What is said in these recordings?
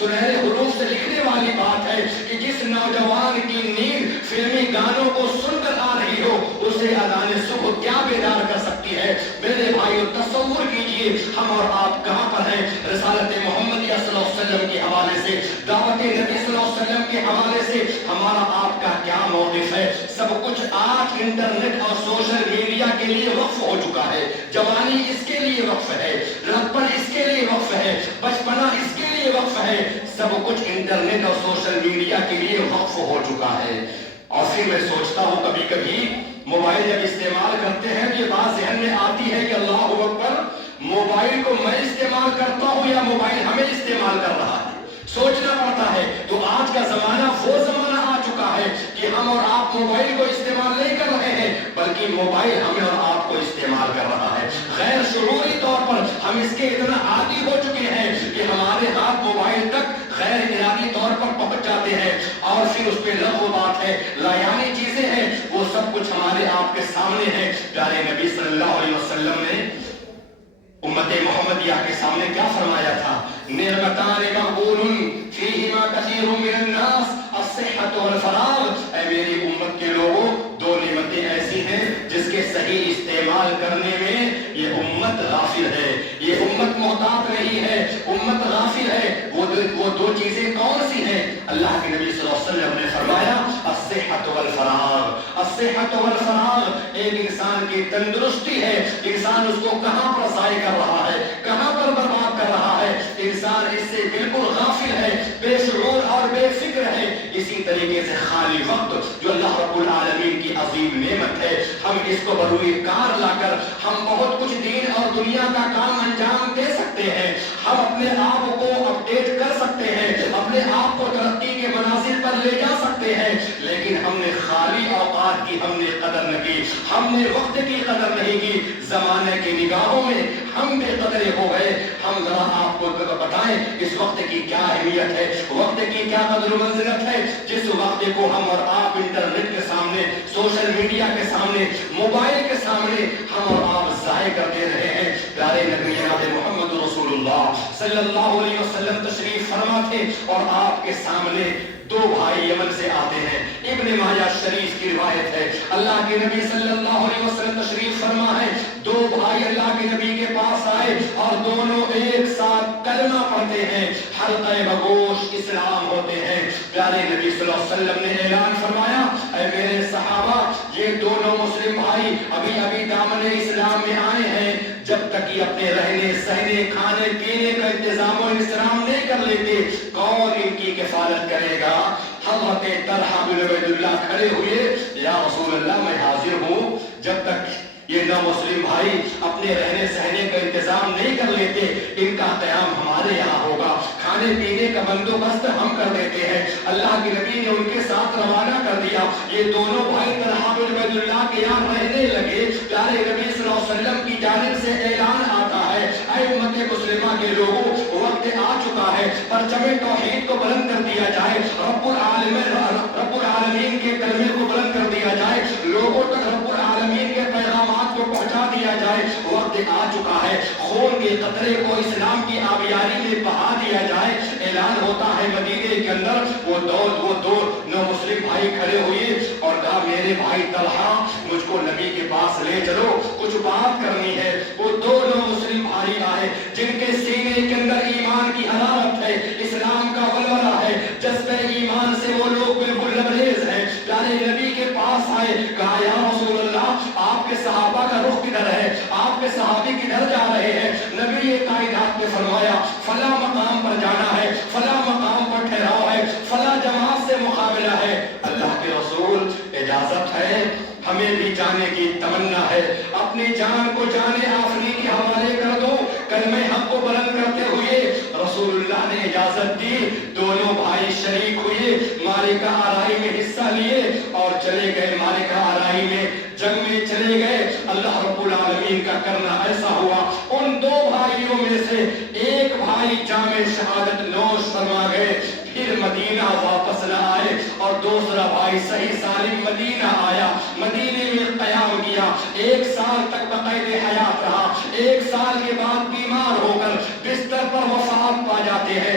سنہرے حروف سے لکھنے والی بات ہے کہ جس نوجوان کی نیند فلمی گانوں کو سن کر آ رہی ہو اسے اذان صبح کیا بیدار کر سکتی ہے؟ میرے بھائیو تصور کیجئے ہم اور آپ کہاں پر ہیں؟ رسالت محمدیہ صلی اللہ علیہ وسلم کے حوالے سے، دعوت نبی صلی اللہ علیہ وسلم کے حوالے سے ہمارا آپ کا کیا موقف ہے؟ سب کچھ آج انٹرنیٹ اور سوشل میڈیا کے لیے وقف ہو چکا ہے، جوانی اس کے لیے وقف ہے، لڑکپن اس کے لیے وقف ہے، بچپنا اس کے لیے وقف ہے، سب کچھ انٹرنیٹ اور سوشل میڈیا کے لیے وقف ہو چکا ہے۔ اور پھر میں سوچتا ہوں کبھی کبھی موبائل جب استعمال کرتے ہیں تو یہ بات ذہن میں آتی ہے کہ اللہ اکبر، موبائل کو میں استعمال کرتا ہوں یا موبائل ہمیں استعمال کر رہا ہے؟ سوچنا پڑتا ہے۔ تو آج کا زمانہ وہ زمانہ آ چکا ہے کہ ہم اور آپ موبائل کو استعمال نہیں کر رہے ہیں بلکہ موبائل ہمیں اور آپ کو استعمال کر رہا ہے۔ غیر شعوری طور پر ہم اس کے اتنا عادی ہو چکے ہیں کہ ہمارے ہاتھ موبائل تک غیر ارادی طور پر پہنچ جاتے ہیں اور پھر اس پہ لغو بات ہے، لایانی چیزیں ہیں، وہ سب کچھ ہمارے آپ کے سامنے ہے۔ پیارے نبی صلی اللہ علیہ وسلم نے امت محمدیہ کے سامنے کیا فرمایا تھا؟ نعمتان مغبون فیہما کثیر من الناس الصحۃ والفراغ۔ اے میری امت کے لوگوں، دو نعمتیں ایسی ہیں جس کے صحیح استعمال کرنے میں یہ امت غافل ہے، یہ امت محتاط نہیں ہے، امت غافل ہے۔ وہ دو چیزیں کون سی ہیں؟ اللہ کے نبی صلی اللہ علیہ وسلم نے فرمایا الصحۃ والفراغ۔ الصحۃ والفراغ، ایک انسان کی تندرستی ہے، انسان اس کو کہاں پر ضائع کر رہا ہے، کہاں پر برباد کر رہا ہے، انسان اس سے بالکل غافل ہے، بے شعور اور بے فکر ہے۔ اسی طریقے سے خالی وقت جو اللہ رب العالمین کی عظیم نعمت ہے، ہم اس کو بروئے کار لا کر ہم بہت کچھ دین اور دنیا کا کام انجام دے سکتے ہیں، ہم اپنے آپ کو اپڈیٹ کر سکتے ہیں، اپنے آپ کو ترقی کے منازل پر لے جا سکتے ہیں، لیکن ہم نے خالی اوقات کی ہم نے قدر نہ کی، ہم نے وقت کی قدر نہیں کی، زمانے کی نگاہوں میں ہم بے قدرے ہو گئے۔ ہم ذرا آپ کو بتائیں اس وقت کی کیا اہمیت ہے، وقت کی کیا قدر و منزلت ہے، جس وقت کو ہم اور آپ انٹرنیٹ کے سامنے، سوشل میڈیا کے سامنے، موبائل کے سامنے ہم اور آپ ضائع کر دے رہے ہیں۔ پیارے نبی جناب محمد رسول اللہ صلی اللہ علیہ وسلم تشریف فرما تھے اور آپ کے سامنے دو بھائی یمن سے آتے ہیں۔ ابن ماجہ شریف کی روایت ہے، اللہ کے نبی صلی اللہ علیہ وسلم تشریف فرما ہے، دو بھائی اللہ کے نبی کے پاس آئے اور دونوں ایک ساتھ کلمہ پڑھتے ہیں، حلقہ بگوش اسلام ہوتے ہیں۔ پیارے نبی صلی اللہ علیہ وسلم نے اعلان فرمایا، اے میرے صحابہ، یہ دونوں مسلم بھائی ابھی دامن اسلام میں آئے ہیں، جب تک یہ اپنے رہنے سہنے کھانے پینے کا انتظام و انتظام نہیں کر لیتے کون ان کی کفالت کرے گا؟ حضرت طلحہ بن عبید اللہ کھڑے ہوئے، یا رسول اللہ میں حاضر ہوں، جب تک یہ نو مسلم بھائی اپنے رہنے سہنے کا انتظام نہیں کر لیتے ان کا قیام ہمارے یہاں ہوگا، کھانے پینے کا بندوبست ہم کر دیتے ہیں۔ اللہ کے نبی نے ان کے ساتھ روانہ کر دیا، یہ دونوں بھائی طلحہ بن عبید اللہ کے یہاں رہنے لگے۔ پیارے نبی صلی اللہ علیہ وسلم کی جانب سے اعلان آتا ہے، اے امت مسلمہ کے لوگوں، وقت آ چکا ہے پرچم توحید کو بلند کر دیا جائے، رب العالمین کے کلمے کو بلند کر دیا جائے، لوگوں تک رب العالمین کے پیغامات کو پہنچا دیا جائے۔ وقت آ چکا ہے خون کے قطرے کو اسلام کی آبیاری میں بہا دیا جائے۔ اعلان ہوتا ہے مدینے کے اندر، وہ دو نو مسلم بھائی کھڑے ہوئے اور کہا، میرے بھائی طلحہ مجھ کو نبی کے پاس لے چلو، کچھ بات کرنی ہے۔ وہ دو نو مسلم بھائی آئے جن کے سینے کے اندر ایمان کی حرارت ہے، اسلام کا ولولہ ہے، جذبہ ایمان سے وہ لوگ بالکل لبریز ہیں۔ پیارے نبی کے پاس آئے، کہا، یا رسول اللہ، آپ کے صحابہ کا رخ کدھر ہے، آپ کے صحابی کدھر جا رہے ہیں؟ نبی یہ کائنات نے فرمایا، فلاں مقام پر جانا ہے، فلاں مقام پر ٹھہراؤ ہے، فلاں جماعت سے مقابلہ ہے۔ اللہ کے رسول، اجازت ہے، ہمیں بھی جانے کی تمنا ہے، اپنی جان کو جان آفری کے حوالے کر دو، کلمہ حق کو بلند کرتے ہوئے رسول اللہ نے اجازت دی۔ دونوں بھائی شریک ہوئے، معرکہ آرائی میں حصہ لیے اور چلے گئے، معرکہ آرائی میں جنگ میں چلے گئے۔ اللہ رب العالمین کا کرنا ایسا ہوا، ان دو بھائیوں میں سے ایک بھائی جام شہادت نوش فرما گئے، پھر مدینہ واپس نہ آئے، اور دوسرا بھائی صحیح سالم مدینہ آیا، مدینے میں قیام کیا، 1 سال تک بقید حیات رہا، 1 سال کے بعد بیمار ہو کر بستر پر وفات پا جاتے ہیں۔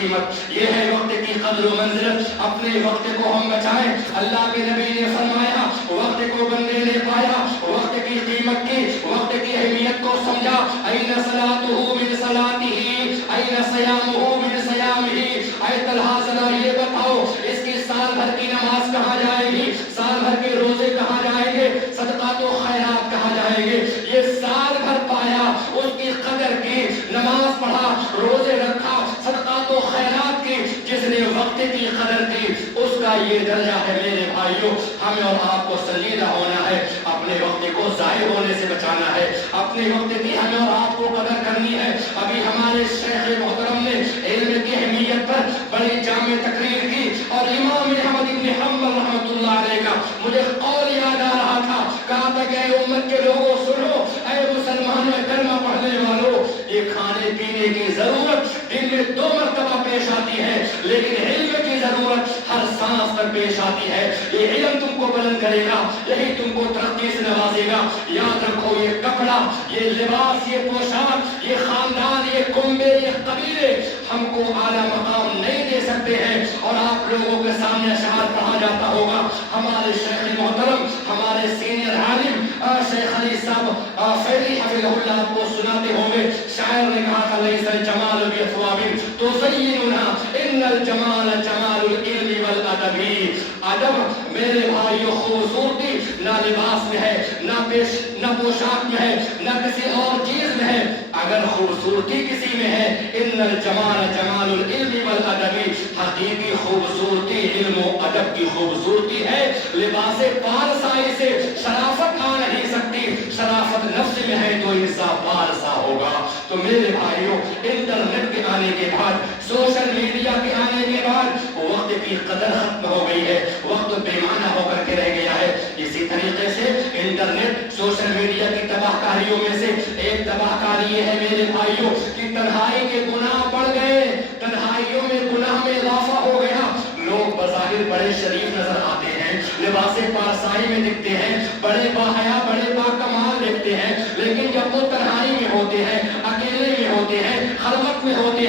قیمت، یہ ہے وقت کی قدر و منزلت. اپنے وقت کو ہم بچائیں. اللہ کے نبی نے فرمایا وقت کو بندے نے پایا، وقت کی قیمت کی، وقت کی اہمیت کو سمجھا. این صلاتہ من صلاتہ، این صیامہ من صیامہ. اے طلحہ ذرا یہ بتاؤ اس کی سال بھر کی نماز کہاں جائے گی، سال بھر کے روزے کہاں جائیں گے، صدقات و خیرات کہاں جائیں گے. یہ سال بھر پایا، اس کی قدر کی، نماز پڑھا، روزے رکھا، صدقات و خیرات کی. جس نے وقت کی قدر کی اس کا یہ درجہ ہے. میرے بھائیوں، ہمیں اور آپ کو سنجیدہ ہونا ہے، اپنے وقت کو ضائع ہونے سے بچانا ہے، اپنے وقت کی ہمیں اور آپ کو قدر کرنی ہے. ابھی ہمارے شیخ محترم نے علم کی اہمیت پر بڑی جامع تقریر کی، اور امام احمد بن حنبل رحمۃ اللہ علیہ کا مجھے قول یاد آ رہا تھا. کہا تھا کہ اے امت کے لوگوں سنو، اے مسلمانوں کلمہ پڑھنے والوں، یہ کھانے پینے کی ضرورت دن میں 2 مرتبہ پیش آتی ہے، لیکن علم کی ضرورت ہر سانس پر پیش آتی ہے. یہ علم تم کو بلند کرے گا، یہی تم کو ترقی سے نوازے گا. یاد رکھو یہ کپڑا، یہ لباس، یہ پوشاک، یہ خاندان، یہ کنبے، یہ قبیلے ہم کو اعلیٰ مقام نہیں دے سکتے ہیں. اور آپ لوگوں کے سامنے اشعار پڑھا جاتا ہوگا. ہمارے شیخ محترم، ہمارے سینئر عالم شیخ علی صاحب فیضی حفظہ اللہ آپ کو سناتے ہوں گے. شاعر نے کہا تھا لیس الجمال باثواب تزیننا ان الجمال جمال العلم والادب. ادب میرے بھائیو خوبصورتی نہ لباس میں ہے، نہ پوشاک میں ہے، نہ کسی اور چیز میں ہے. اگر خوبصورتی کسی میں ہے، ان الجمال جمال العلم والادب، حقیقی خوبصورتی علم و ادب کی خوبصورتی ہے. لباس پارسائی سے شرافت آ نہیں سکتی، شرافت نفس میں ہے تو انصاف پارسا ہوگا. تو میرے بھائیوں، انٹرنیٹ کے آنے کے بعد، سوشل میڈیا کے آنے کے بعد وقت کی قدر ختم ہو گئی ہے، وقت بے معنی ہو کر کے رہ گیا ہے. اسی طریقے سے انٹرنیٹ سوشل میڈیا کی تباہ کاریوں میں سے ایک تباہ کاری یہ ہے میرے بھائیوں کہ تنہائی کے گناہ بڑھ گئے، تنہائیوں میں گناہ میں اضافہ ہو گیا. لوگ بظاہر بڑے شریف نظر آتے ہیں، لباس پارسائی میں دکھتے ہیں، بڑے باحیا بڑے باکمال دکھتے ہیں، لیکن جب وہ تنہائی میں ہوتے ہیں، اکیلے میں ہوتے ہیں، خلوت میں ہوتے ہیں